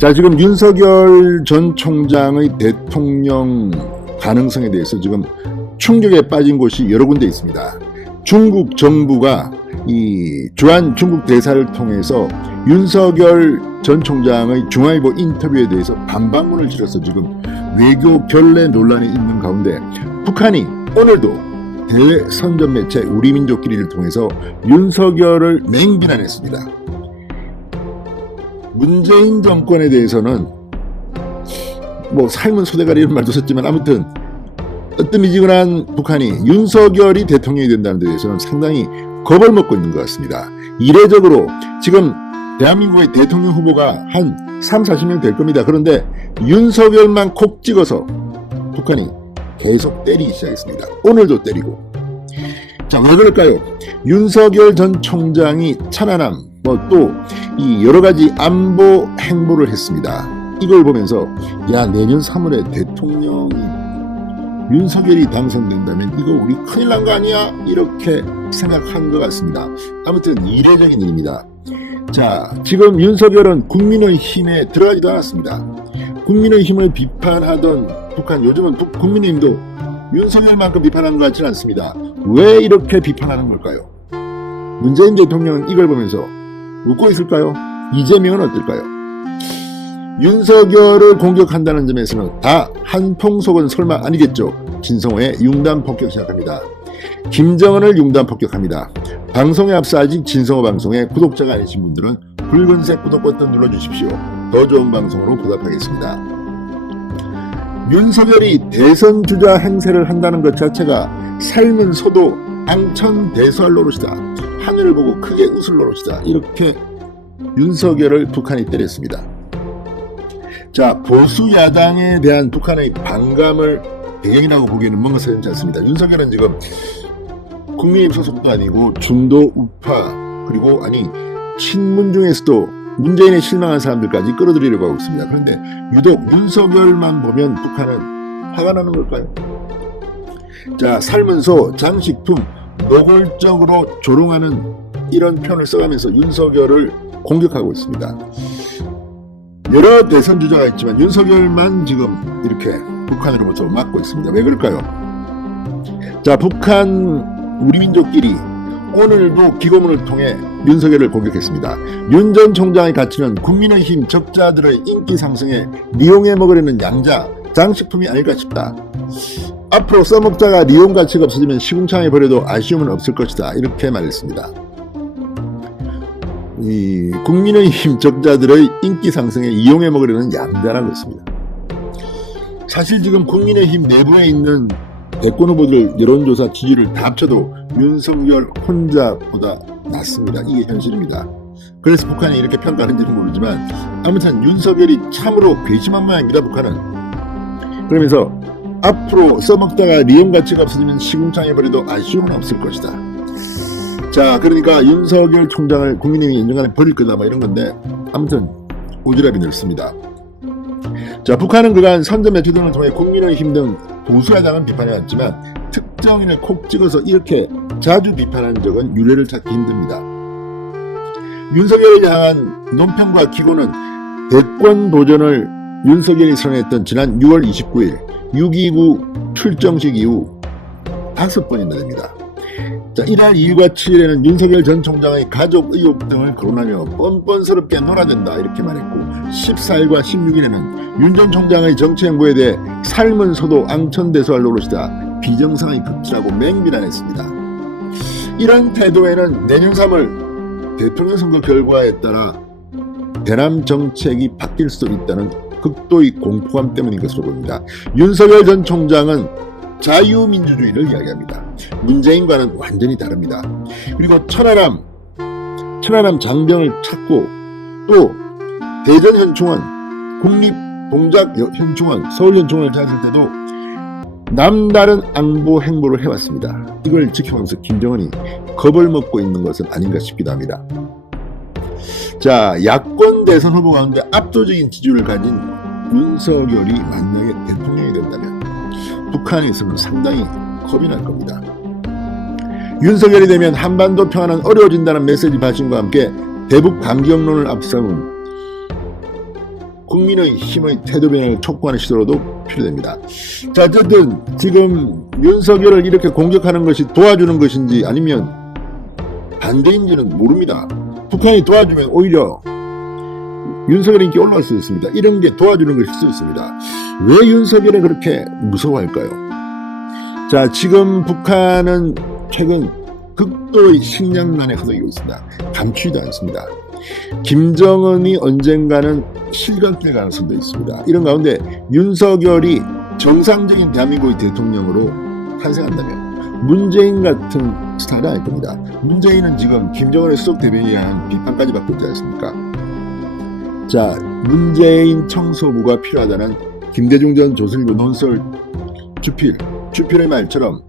자, 지금 윤석열 전 총장의 대통령 가능성에 대해서 지금 충격에 빠진 곳이 여러 군데 있습니다. 중국 정부가 이 주한 중국 대사를 통해서 윤석열 전 총장의 중앙일보 인터뷰에 대해서 반박문을 지어서 지금 외교 결례 논란이 있는 가운데 북한이 오늘도 대외 선전 매체 우리민족끼리를 통해서 윤석열을 맹비난했습니다. 문재인 정권에 대해서는 뭐 삶은 소대가리 이런 말도 썼지만 아무튼 뜨미지근한 북한이 윤석열이 대통령이 된다는 데 대해서는 상당히 겁을 먹고 있는 것 같습니다. 이례적으로 지금 대한민국의 대통령 후보가 한 30-40명 될 겁니다. 그런데 윤석열만 콕 찍어서 북한이 계속 때리기 시작했습니다. 오늘도 때리고. 자, 왜 그럴까요? 윤석열 전 총장이 천안함 또 이 여러 가지 안보 행보를 했습니다. 이걸 보면서 야, 내년 3월에 대통령이 윤석열이 당선된다면 이거 우리 큰일 난 거 아니야? 이렇게 생각한 것 같습니다. 아무튼 이례적인 일입니다. 자, 지금 윤석열은 국민의힘에 들어가지도 않았습니다. 국민의힘을 비판하던 북한, 요즘은 국민의힘도 윤석열만큼 비판하는 것 같지는 않습니다. 왜 이렇게 비판하는 걸까요? 문재인 대통령은 이걸 보면서 웃고 있을까요? 이재명은 어떨까요? 윤석열을 공격한다는 점에서는 다 한통속은 설마 아니겠죠. 진성호의 융단 폭격 시작합니다. 김정은을 융단 폭격합니다. 방송에 앞서 아직 진성호 방송에 구독자가 아니신 분들은 붉은색 구독 버튼 눌러주십시오. 더 좋은 방송으로 보답하겠습니다. 윤석열이 대선 주자 행세를 한다는 것 자체가 삶은 소도 앙천 대소할 노릇이다. 하늘을 보고 크게 웃을 노릇이다. 이렇게 윤석열을 북한이 때렸습니다. 자, 보수 야당에 대한 북한의 반감을 배경이라고 보기에는 뭔가 서연치 않습니다. 윤석열은 지금 국민의힘 소속도 아니고 중도 우파 그리고 친문 중에서도 문재인에 실망한 사람들까지 끌어들이려고 하고 있습니다. 그런데 유독 윤석열만 보면 북한은 화가 나는 걸까요? 자, 삶은 소, 장식품, 노골적으로 조롱하는 이런 표현을 써가면서 윤석열을 공격하고 있습니다. 여러 대선 주자가 있지만 윤석열만 지금 이렇게 북한으로부터 막고 있습니다. 왜 그럴까요? 자, 북한 우리민족끼리 오늘도 기고문을 통해 윤석열을 공격했습니다. 윤 전 총장의 가치는 국민의힘 적자들의 인기 상승에 이용해 먹으려는 양자, 장식품이 아닐까 싶다. 앞으로 써먹자가 리용 가치가 없어지면 시궁창에 버려도 아쉬움은 없을 것이다. 이렇게 말했습니다. 이 국민의힘 적자들의 인기 상승에 이용해 먹으려는 양자라는 것입니다. 사실 지금 국민의힘 내부에 있는 대권 후보들 여론조사 지지율을 다 합쳐도 윤석열 혼자보다 낮습니다. 이게 현실입니다. 그래서 북한이 이렇게 평가하는지는 모르지만 아무튼 윤석열이 참으로 괘씸한 모양입니다. 북한은. 그러면서 앞으로 써먹다가 리용 가치가 없어지면 시궁창에 버려도 아쉬움은 없을 것이다. 자, 그러니까 윤석열 총장을 국민의힘이 인정하는 버릴 거다 뭐 이런 건데 아무튼 오지랖이 넓습니다. 자, 북한은 그간 선전 매체 등을 통해 국민의힘 등 보수야당은 비판해왔지만 특정인을 콕 찍어서 이렇게 자주 비판한 적은 유례를 찾기 힘듭니다. 윤석열을 향한 논평과 기고는 대권 도전을 윤석열이 선언했던 지난 6월 29일 6.29 출정식 이후 5번이나 됩니다. 자, 1월 2일과 7일에는 윤석열 전 총장의 가족 의혹 등을 거론하며 뻔뻔스럽게 놀아댄다 이렇게 말했고 14일과 16일에는 윤 전 총장의 정치 행보에 대해 삶은 소도 앙천대소할 노릇이다. 비정상의 극치라고 맹비난했습니다. 이런 태도에는 내년 3월 대통령 선거 결과에 따라 대남 정책이 바뀔 수도 있다는 극도의 공포감 때문인 것으로 보입니다. 윤석열 전 총장은 자유민주주의를 이야기합니다. 문재인과는 완전히 다릅니다. 그리고 천안함 장병을 찾고 또 대전 현충원, 국립동작 현충원, 서울 현충원을 찾을 때도 남다른 안보 행보를 해왔습니다. 이걸 지켜보면서 김정은이 겁을 먹고 있는 것은 아닌가 싶기도 합니다. 자, 야권 대선 후보 가운데 압도적인 지지율을 가진 윤석열이 만약에 대통령이 된다면 북한에서는 상당히 겁이 날 겁니다. 윤석열이 되면 한반도 평화는 어려워진다는 메시지 발신과 함께 대북 강경론을 앞세운 국민의 힘의 태도 변화를 촉구하는 시도로도 필요됩니다. 자, 어쨌든 지금 윤석열을 이렇게 공격하는 것이 도와주는 것인지 아니면 반대인지는 모릅니다. 북한이 도와주면 오히려 윤석열 인기 올라갈 수 있습니다. 이런 게 도와주는 것일 수 있습니다. 왜 윤석열을 그렇게 무서워할까요? 자, 지금 북한은 최근 극도의 식량난에 허덕이고 있습니다. 감추지도 않습니다. 김정은이 언젠가는 실각될 가능성도 있습니다. 이런 가운데 윤석열이 정상적인 대한민국의 대통령으로 탄생한다면 문재인 같은 스타일은 아닐 겁니다. 문재인은 지금 김정은의 수석 대변인에 대한 비판까지 받고 있지 않습니까? 자, 문재인 청소부가 필요하다는 김대중 전 조선일보 논설 주필의 말처럼